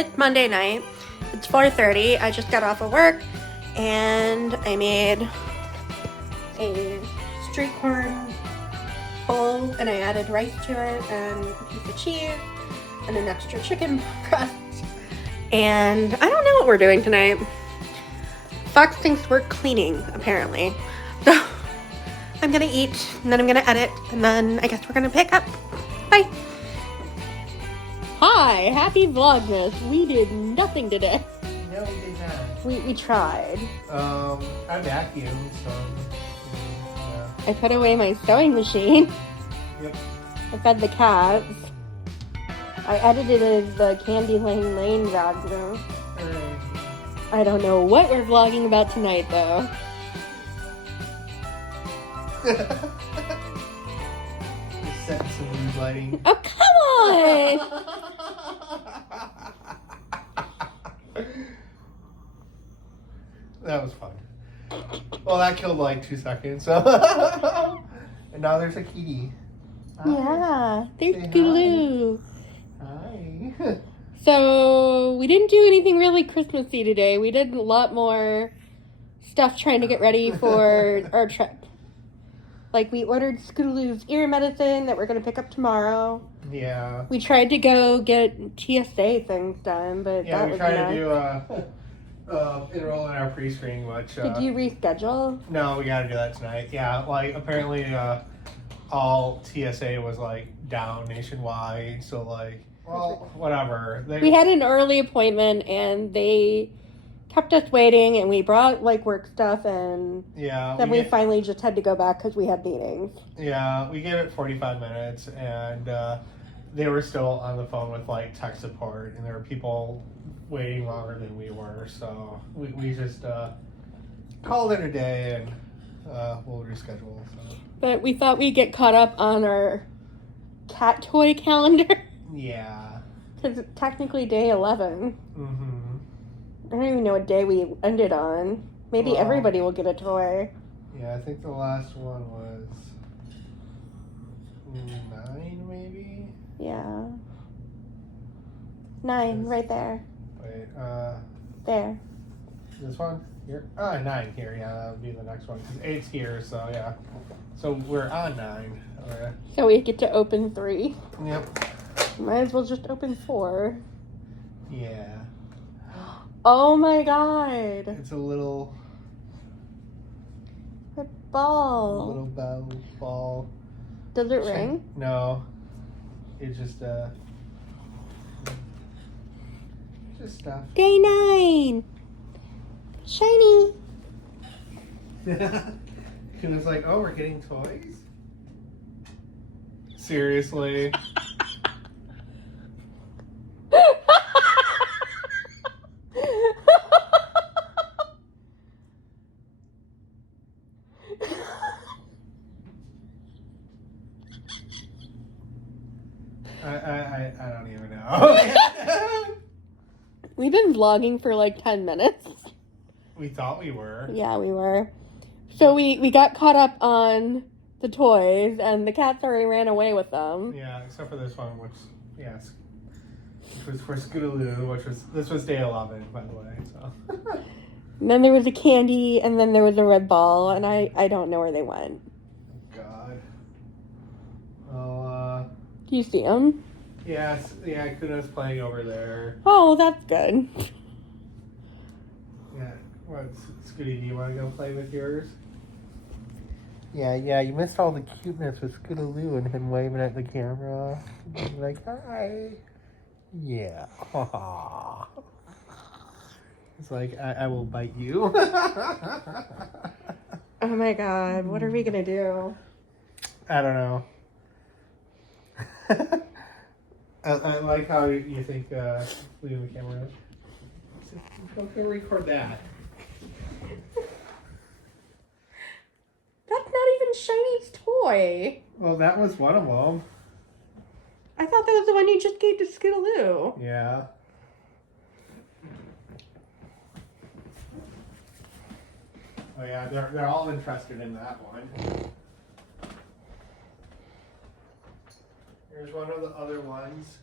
it's Monday night. It's 4:30. I just got off of work and I made a street corn bowl and I added rice to it and a piece of cheese and an extra chicken breast. And I don't know what we're doing tonight. Phauxe thinks we're cleaning, apparently. So I'm gonna eat and then I'm gonna edit and then I guess we're gonna pick up. Bye. Hi, happy Vlogmas. We did nothing today. No, we did not. We tried. I vacuumed, so yeah. I put away my sewing machine. Yep. I fed the cats. I edited the Candy Lane vlog though. I don't know what we're vlogging about tonight though. Just set some mood lighting. Oh, come on! That was fun. Well, that killed like 2 seconds. So, and now there's a kitty. Hi. Yeah, there's Say Gulu. Hi. So, we didn't do anything really Christmassy today. We did a lot more stuff trying to get ready for our trip. Like, we ordered Scootaloo's ear medicine that we're going to pick up tomorrow. Yeah. We tried to go get TSA things done, but Yeah, that we was tried nuts. to do enroll in our pre-screening, which Did you reschedule? no, we got to do that tonight. Yeah, like apparently all TSA was like down nationwide, so like, well, whatever. We had an early appointment and they kept us waiting and we brought like work stuff and yeah, then we finally just had to go back because we had meetings. Yeah, we gave it 45 minutes and they were still on the phone with like tech support and there were people waiting longer than we were, so we just called it a day and we'll reschedule. So. But we thought we'd get caught up on our cat toy calendar. Yeah. Because it's technically day 11. Mm-hmm. I don't even know what day we ended on. Maybe everybody will get a toy. Yeah, I think the last one was 9, maybe? Yeah. 9, right there. Wait, There. this one? Here? 9 here, yeah, that would be the next one. Because 8's here, so yeah. So we're on 9. Okay. So we get to open 3. Yep. Might as well just open 4. Yeah. Oh my god. It's a little Ball. ball. Does it ring? No. It just stuff. Day 9. Shiny. And it's like, oh, we're getting toys? Seriously? I don't even know. We've been vlogging for like 10 minutes. We thought we were. Yeah, we were. So we got caught up on the toys, and the cats already ran away with them. Yeah, except for this one, which was for Scootaloo, this was day 11, by the way. So. And then there was a candy, and then there was a red ball, and I don't know where they went. God. Well, Do you see them? yes, yeah, Kuna's playing over there. Oh, that's good. Yeah, what, Scooty, do you want to go play with yours? Yeah, you missed all the cuteness with Scootaloo and him waving at the camera. Like, hi. Yeah. It's like, I will bite you. Oh my god, what are we gonna do? I don't know. I like how you think leaving the camera. Don't go record that. That's not even Shiny's toy. Well, that was one of them. I thought that was the one you just gave to Scootaloo. Yeah. Oh yeah, they're all interested in that one. Here's one of the other ones.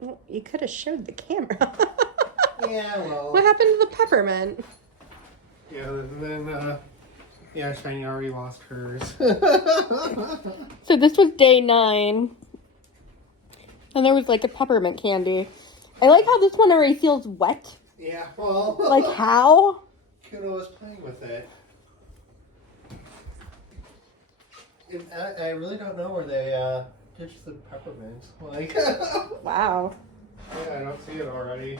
Well, you could have showed the camera. Yeah, well. What happened to the peppermint? Yeah, and then, yeah, Shiny already lost hers. So this was day 9. And there was like a peppermint candy. I like how this one already feels wet. Yeah, well. Like how? Kuno was playing with it. I really don't know where they ditched the peppermint. Like, Wow. yeah, I don't see it already.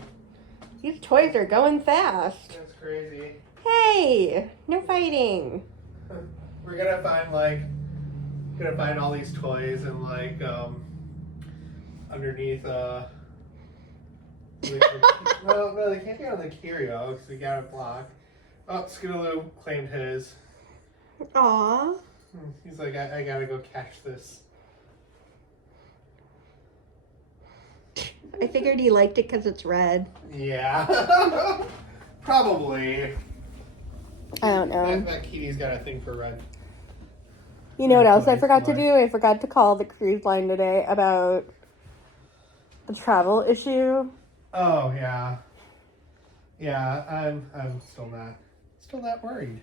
These toys are going fast. That's crazy. Hey, no fighting. We're gonna find all these toys and like underneath well, no, they can't get on the curio because we got it blocked. Oh, Scootaloo claimed his. Aw. He's like, I gotta go catch this. I figured he liked it because it's red. Yeah. Probably. I don't know. That Kitty's got a thing for red. You know what else I forgot to do? I forgot to call the cruise line today about the travel issue. Oh yeah. Yeah, I'm still not worried.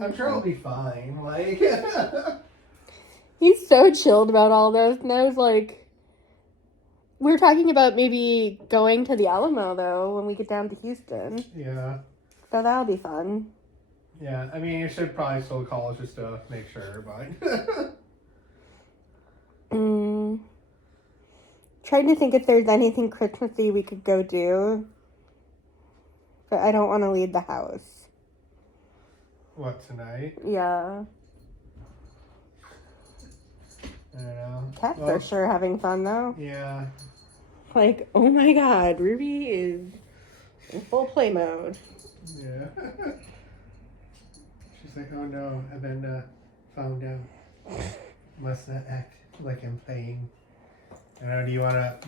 I'm sure I'll be fine. Like He's so chilled about all this, and I was like, we were talking about maybe going to the Alamo though when we get down to Houston. yeah. So that'll be fun. Yeah, I mean, you should probably still call just to make sure, but Trying to think if there's anything Christmassy we could go do, but I don't want to leave the house. what, tonight? Yeah. I don't know. Cats are sure having fun though. Yeah. Like, oh my god, Ruby is in full play mode. Yeah. She's like, oh no, I've been found out. Must not act like I'm playing. I know, do you want to...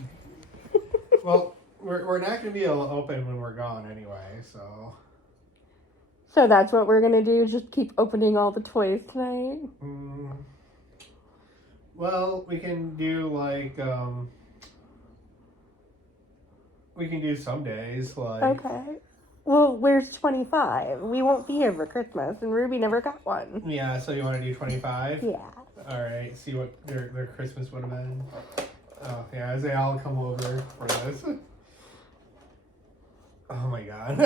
Well, we're not going to be able to open when we're gone anyway, so... So that's what we're gonna do, just keep opening all the toys tonight? Well, we can do like, we can do some days, like... Okay. Well, where's 25? We won't be here for Christmas, and Ruby never got one. Yeah, so you want to do 25? Yeah. Alright, see what their Christmas would have been. Oh, yeah, as they all come over for this. Oh my god.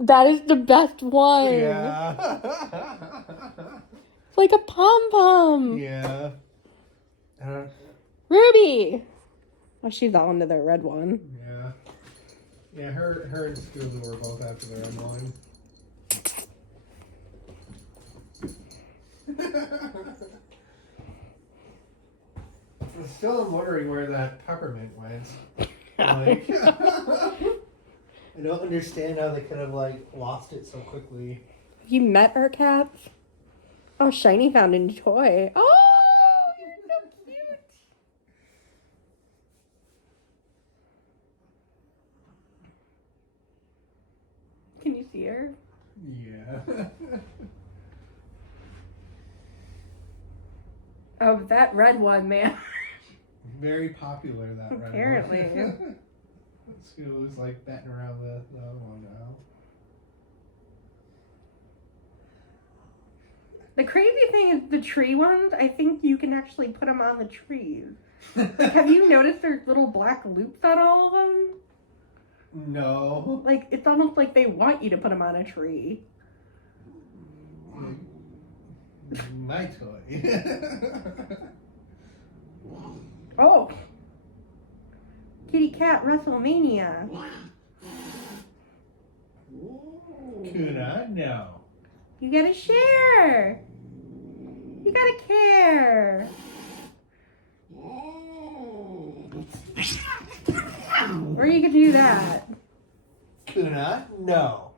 That is the best one. Yeah. It's like a pom-pom. Yeah. Ruby! Oh, she's all into the red one. Yeah. Yeah, her and Scootaloo were both after the red one. Still am wondering where that peppermint went. Like, I don't understand how they could have like lost it so quickly. Have you met our cats? Oh, Shiny found a new toy. Oh, you're so cute. Can you see her? Yeah. Oh, that red one, man. Very popular, that red Apparently. one. Scootaloo's like batting around the other one now. The crazy thing is the tree ones, I think you can actually put them on the trees. Like, have you noticed there's little black loops on all of them? No. Like, it's almost like they want you to put them on a tree. My toy. Oh. Kitty Cat WrestleMania. Kuna, no. You gotta share. You gotta care. Or you could do that. Kuna, no.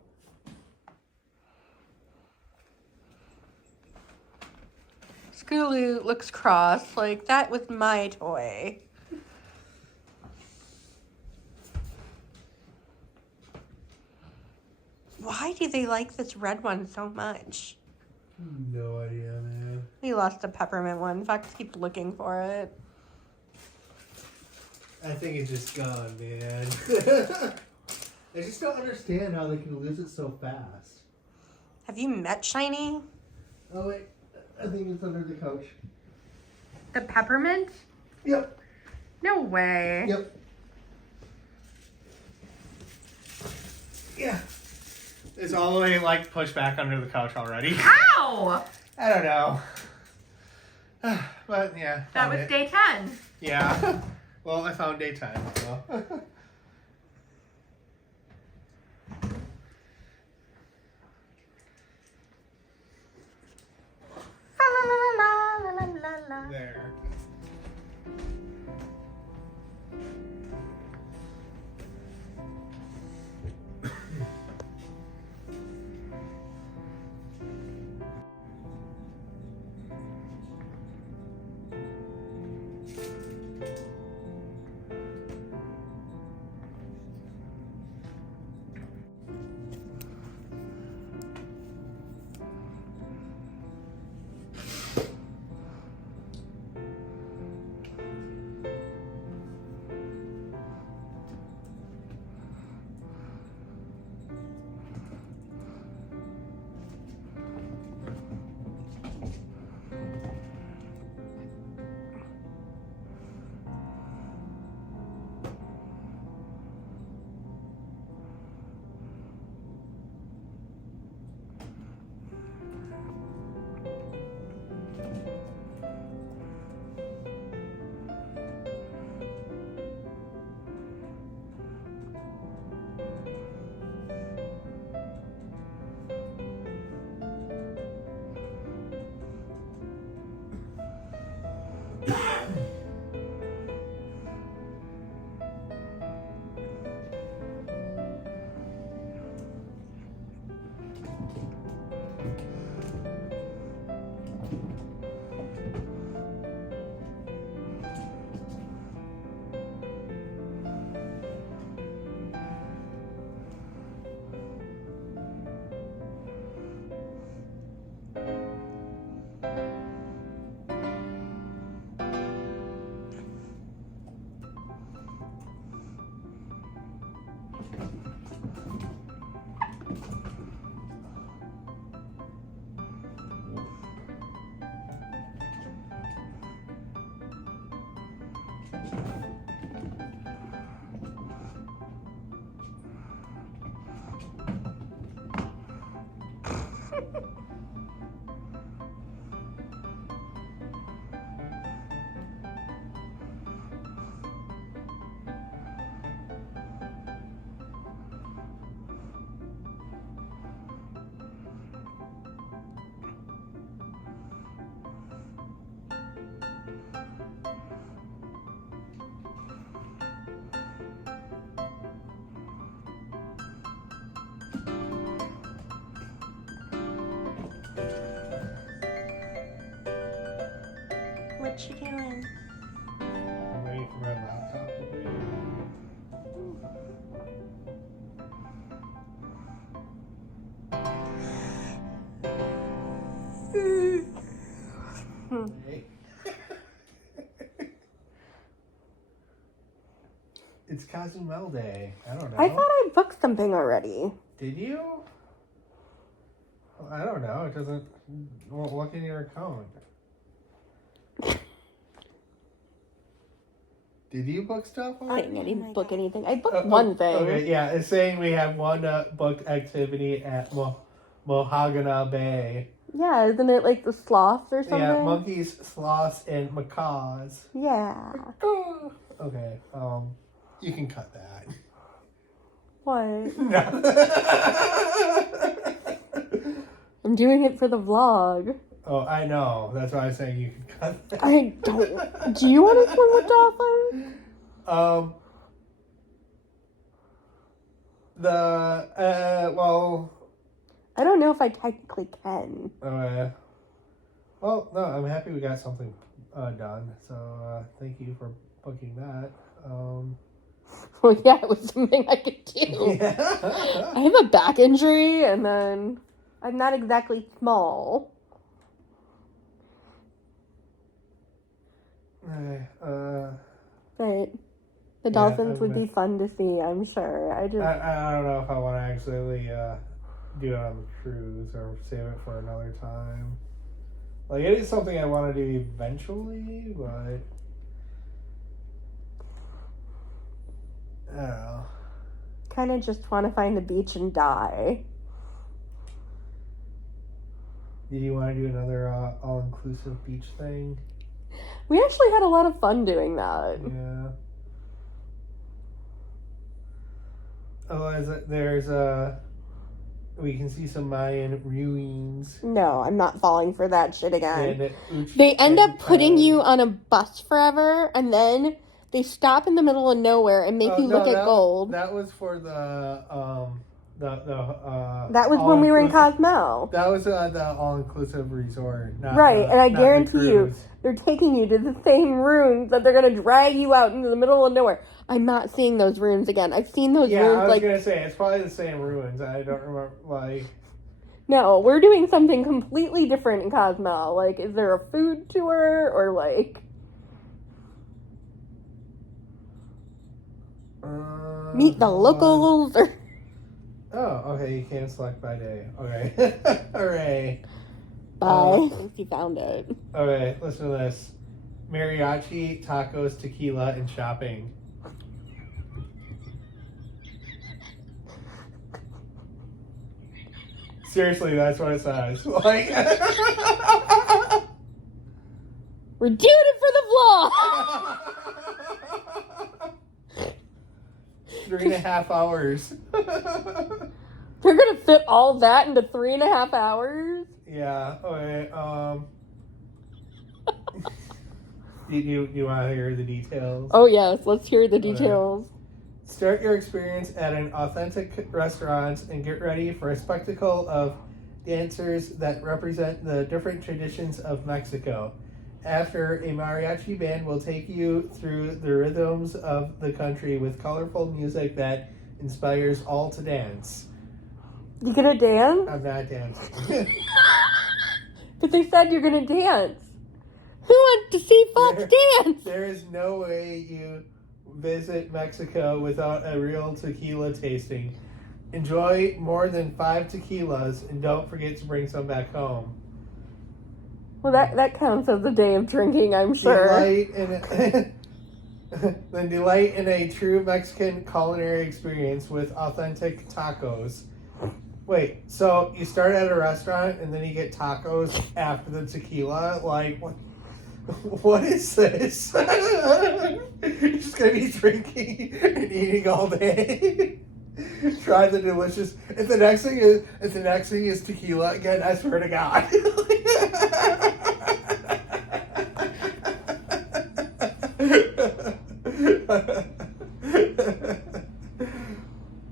Scootaloo looks cross, like that was my toy. Why do they like this red one so much? No idea, man. We lost the peppermint one. Fox keeps looking for it. I think it's just gone, man. I just don't understand how they can lose it so fast. Have you met Shiny? Oh wait, I think it's under the couch. The peppermint? Yep. No way. Yep. Yeah. It's all the way like pushed back under the couch already. Ow! I don't know. But yeah. That was day 10. Yeah. Well, I found day 10. So. There. What you doing? I'm waiting for my laptop to be. Hey. It's Cozumel Day. I don't know. I thought I booked something already. Did you? Well, I don't know. It doesn't. Well, look in your account. Did you book stuff I already? didn't book anything. I booked one thing. Okay, yeah. It's saying we have one booked activity at Mohagana Bay. Yeah, isn't it like the sloths or something? Yeah, monkeys, sloths, and macaws. Yeah. Okay, you can cut that. What? No. I'm doing it for the vlog. Oh, I know. That's why I was saying you can cut that. I don't. Do you want to swim with dolphins? Well. I don't know if I technically can. Okay. Well, no, I'm happy we got something done. So thank you for booking that. Well, yeah, it was something I could do. Yeah. I have a back injury, and then I'm not exactly small. Okay, But The dolphins would be fun to see, I'm sure. I don't know if I want to actually do it on the cruise or save it for another time. Like, it is something I want to do eventually, but I don't know. Kind of just want to find the beach and die. Did you want to do another all-inclusive beach thing? We actually had a lot of fun doing that. Yeah. Otherwise, we can see some Mayan ruins. No, I'm not falling for that shit again. And they end up putting you on a bus forever, and then they stop in the middle of nowhere and make you look at gold. That was for the that was when we were in Cozumel. That was the all-inclusive resort. Right, and I guarantee you, they're taking you to the same rooms that they're going to drag you out into the middle of nowhere. I'm not seeing those rooms again. I've seen those rooms. Yeah, I was going to say, it's probably the same ruins. I don't remember, like... No, we're doing something completely different in Cozumel. Like, is there a food tour, or like... meet the locals, or... Oh, okay, you can select by day. Okay. Hooray. Bye. Since you found it. Okay, listen to this. Mariachi, tacos, tequila, and shopping. Seriously, that's what it says. Like, we're doing it for the vlog! 3.5 hours. They're gonna fit all that into 3.5 hours? Yeah, okay, you want to hear the details? Oh yes, let's hear the details. Start your experience at an authentic restaurant and get ready for a spectacle of dancers that represent the different traditions of Mexico. After, a mariachi band will take you through the rhythms of the country with colorful music that inspires all to dance. You gonna dance? I'm not dancing. But they said you're gonna dance. Who wants to see Phauxe dance? There is no way you visit Mexico without a real tequila tasting. Enjoy more than 5 tequilas and don't forget to bring some back home. Well, that counts as a day of drinking, I'm sure. Delight in a true Mexican culinary experience with authentic tacos. Wait, so you start at a restaurant and then you get tacos after the tequila? Like, what is this? You're just gonna be drinking and eating all day. Try the delicious. If the next thing is tequila again, I swear to God.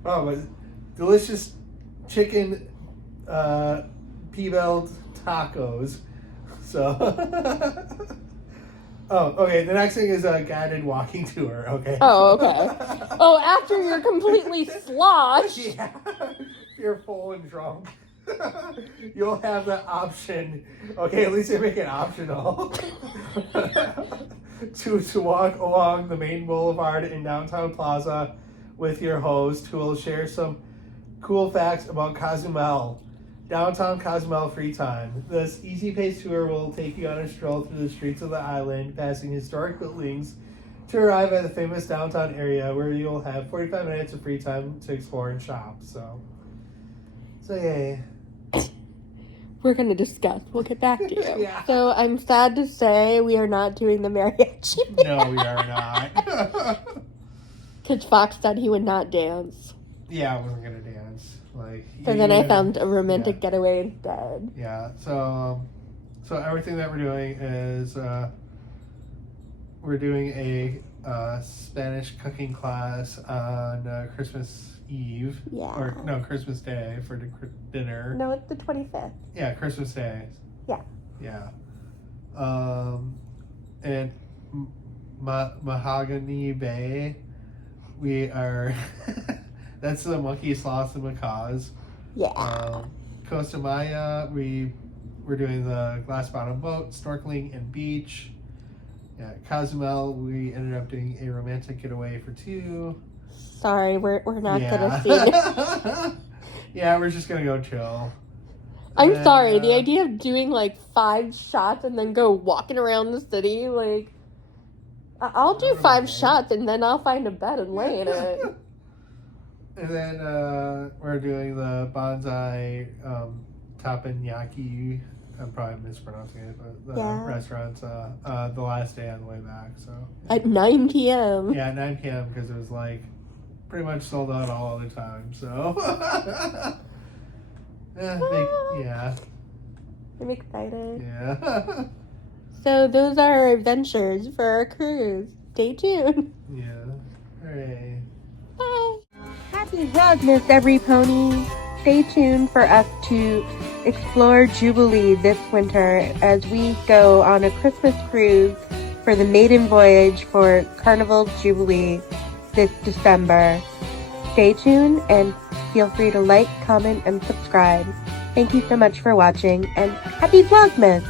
Oh, but delicious chicken P-belled tacos. So, oh, okay. The next thing is a guided walking tour. Okay. Oh, okay. Oh, after you're completely sloshed. Yeah, you're full and drunk. You'll have the option. Okay, at least they make it optional. to walk along the main boulevard in downtown Plaza with your host, who will share some cool facts about Cozumel. Downtown Cozumel free time. This easy-paced tour will take you on a stroll through the streets of the island, passing historic buildings, to arrive at the famous downtown area where you'll have 45 minutes of free time to explore and shop. So yay. We're going to discuss. We'll get back to you. Yeah. So I'm sad to say we are not doing the mariachi. No, we are not. Because Phauxe said he would not dance. Yeah, I wasn't going to dance. Like, so then I found a romantic getaway instead. Yeah, so everything that we're doing is we're doing a Spanish cooking class on Christmas Eve. Yeah. Or, no, Christmas Day for dinner. No, it's the 25th. Yeah, Christmas Day. Yeah. Yeah. And Mahogany Bay, we are... That's the monkey sloths and macaws. Yeah. Costa Maya, we're doing the glass bottom boat, snorkeling and beach. Yeah, Cozumel, we ended up doing a romantic getaway for 2. Sorry, we're not gonna see. Yeah, we're just gonna go chill. I'm sorry, the idea of doing like 5 shots and then go walking around the city, like, I'll do 5 shots and then I'll find a bed and lay in it. And then we're doing the bonsai tapenaki. I'm probably mispronouncing it, but the restaurant's the last day on the way back. So at 9 p.m. Yeah, 9 p.m. because it was like pretty much sold out all the time. So yeah, I'm excited. Yeah. So those are our adventures for our cruise. Stay tuned. Yeah. Hooray. Bye. Happy Vlogmas, every pony. Stay tuned for us to explore Jubilee this winter as we go on a Christmas cruise for the maiden voyage for Carnival Jubilee this December. Stay tuned and feel free to like, comment, and subscribe. Thank you so much for watching, and happy Vlogmas!